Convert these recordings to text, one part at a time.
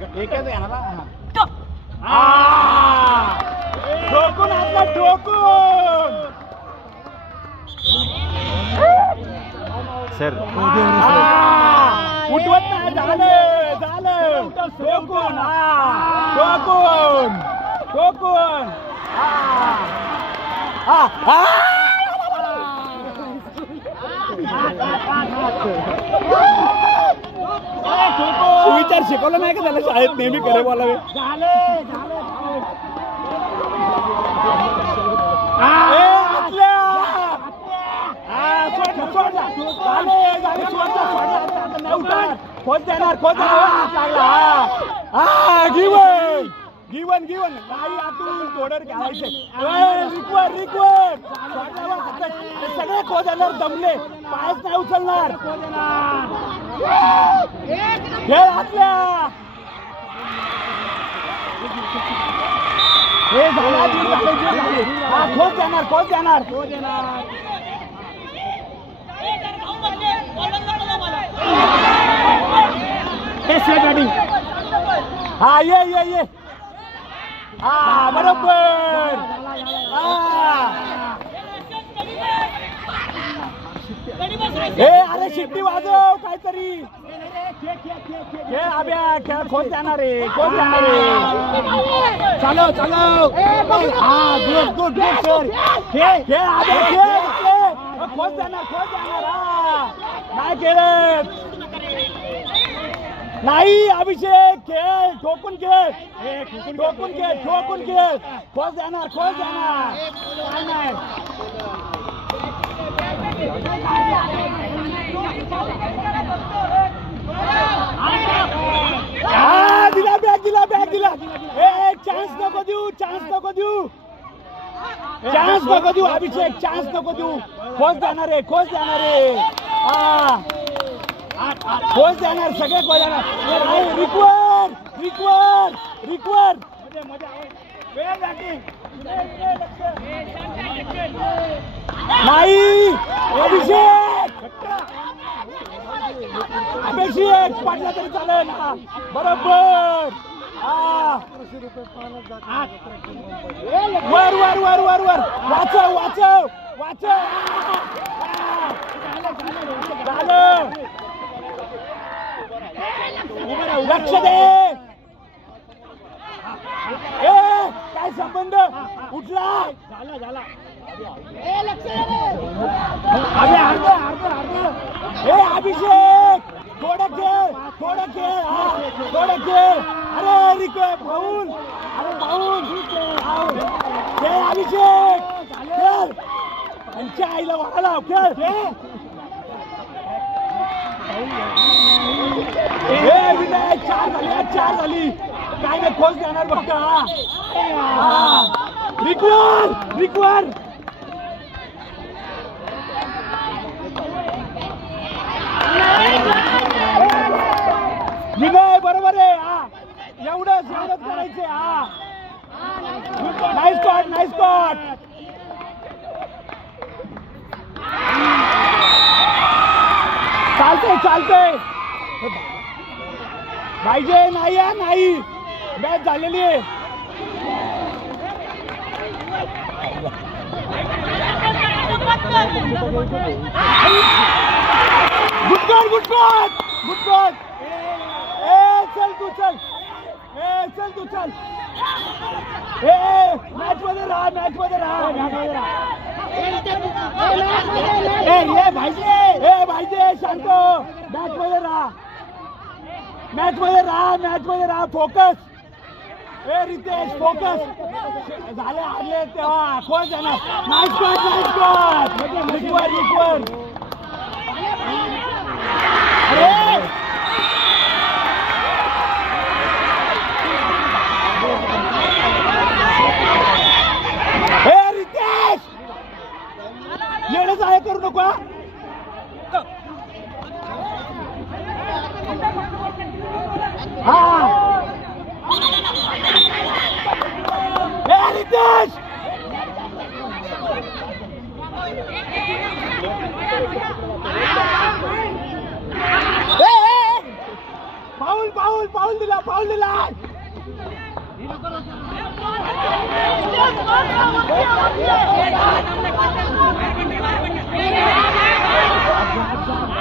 एकच आहे ना हा. ठोकून आपला ठोकून सर हा. उठवत नाही झालं झालं ठोकून हा ठोकून ठोकून हा. हा. हा. विचार शिकवला नाही का त्याला शाळेत नेहमी खरे बोलावे ए, झाले, ना, देणार, देणार. लागला, हा. हा, गिवन. Given, given. नाही, आतून थोडं घ्यायचे. रिकवर, हे सगळे खो देणार दमले. पायच नाही उचलणार. खेळ आतल्या. हे झालं. हा, खोच देणार खोच देणार. खोच हे सेट बॅटिंग हा ये ये ये. हा बरोबर. हा. अरे शिट्टी वाजव काहीतरी. हे अभ्या खेळ कोण जाणार रे कोण जाणार रे चालव चालव हा गुड गुड गुड सर. हे हे अभ्या खेळ कोण जाणार कोण जाणार? हा. नाही केलं नाही अभिषेक. खेळ ठोकून खेळ ठोकून खेळ खोच जाणार खोच जाणार. हा दिला बॅग दिला बॅग दिला. ए चान्स नको देऊ चान्स नको देऊ. चान्स नको देऊ अभिषेक चान्स नको देऊ. खोच जाणार आहे खोच जाणार आहे. हा. खोच जाणार सगळे खोच जाणार. रिक्वर रिक्वर रिक्वर नाही अभिषेक! अभिषेक पाडला तरी चालेल ना. बरोबर. वर वर वर वर वर. वाचव वाचव वाचव. झालं. लक्ष दे ए संबंध उठला. झाला झाला. अरे अर्ध अर्ध अर्ध. ए अभिषेक. थोडं खेळ थोडं खेळ हा थोडं खेळ अरे रिके भाऊन. अरे भाऊन. खेळ अभिषेक. खेळ. त्यांच्या आईला वाढला खेळ. ए. विनय चार झाली चार झाली. काय नाही खोच देणार बघ हा. रिक्वर विनय बरोबर आहे हा. एवढंच एवढंच करायचे हा. नाईस स्पॉट नाईस स्पॉट चालतंय चालतंय. पाहिजे नाही नाही. मॅच झालेली आहे. गुडगड गुडगड गुडगड ए चल तू चल. ए चल तू चल. ए मॅच मध्ये राहा मॅच मध्ये राहा. मॅच मध्ये राहा ए भाईजे ए भाईजे शांत. मॅच मध्ये राहा. मॅच मध्ये राहा मॅच मध्ये राहा. फोकस ए रितेश फोकस. झाले हारले तेव्हा. कोण जाणार nice shot nice shot recover recover अरे ए रितेश येणं आहे करू नको हा. हा ए रितेश ए, ए, ए. पाऊल पाऊल पाऊल दिला पाऊल दिला!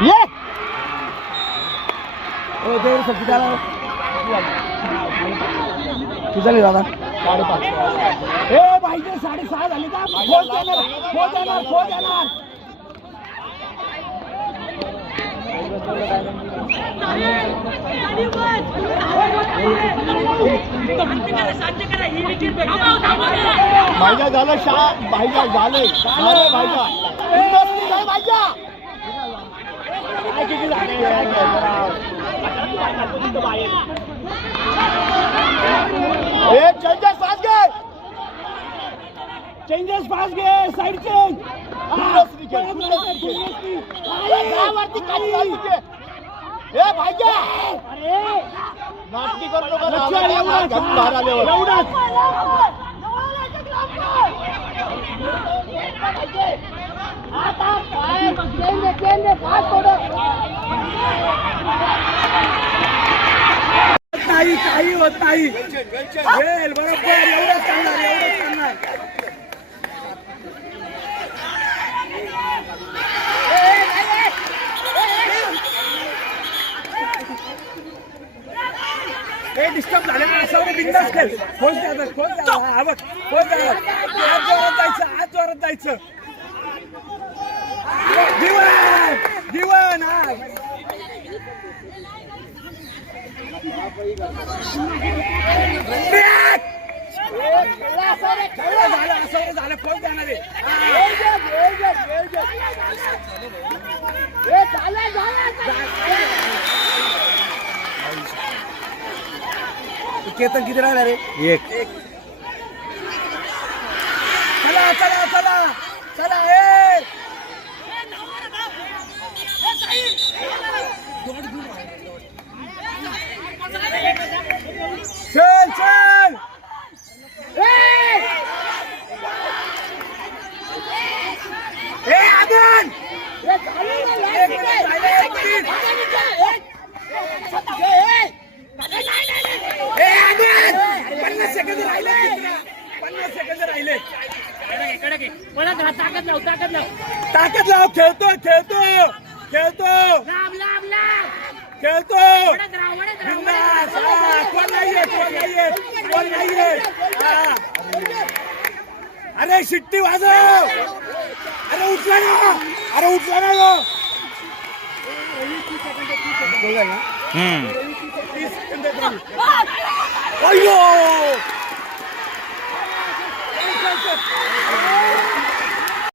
ये! ओ देवर सर किती आला किती झाले दादा. साडेपाच ए पाहिजे साडेसहा झाली का? खोज देणार खोज देणार खोज देणार. भाईजा झालं शा भाईजा झाले. झाले. भाईजा. इंडस्ट्री भाईजा. काय किती झाले ए चेंजेस फास्ट घे चेंजेस फास्ट घे साइड चेंज नाटकी करू नका आल्यावर नाही काही होत नाही. बरोबर एवढंच करणार एवढंच करणार हे डिस्टर्ब झाले ना असं बिंदास खेळ खोज द्या खोज द्या हा आज जोरात जायचं आज जोरात जायचं. जीवन झालं असं झालं खोज जाणार आहे केतन किती राहणार रे एक चला चला चला चला ए चल चल ए आदन एक मिनिट एक मिनिट. पन्नास सेकंद राहिले. पन्नास सेकंद राहिले. परत ताकद लाव ताकद लाव. ताकद लाव. खेळतो खेळतो खेळतो. लांब लांब लांब. खेळतो. वडत राहा वडत राहा बिंदास. वडत हा राहा. कोण नाहीये कोण नाहीये कोण नाहीये. हा. अरे शिट्टी वाजव. अरे उठला ना. अरे उठला ना गं. तीस सेकंद आहेत राहिली. अय्यो चल, चल, चल.